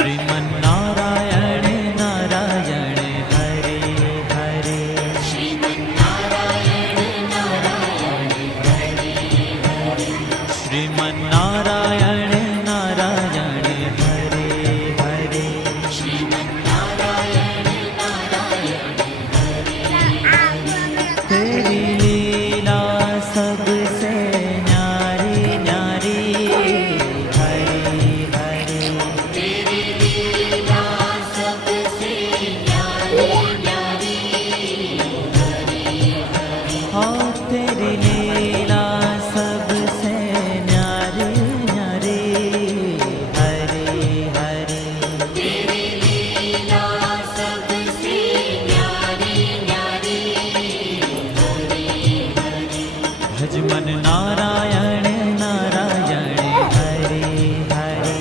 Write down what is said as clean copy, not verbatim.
श्रीमन्नारायण नारायण हरे हरे। श्रीमन्नारायण नारायण हरे हरे। श्रीमन्नारायण नारायण हरे हरे। श्रीमन्नारायण नारायण हरे हरे। तेरी लीला सबसे न्यारी न्यारी हरे हरे। तेरी लीला सबसे न्यारी न्यारी हरे हरे। हाँ तेरी लीला सबसे न्यारी न्यारी हरे हरे। तेरी लीला सबसे न्यारी न्यारी हरे हरे। भज मन नारायण नारायण हरे हरे।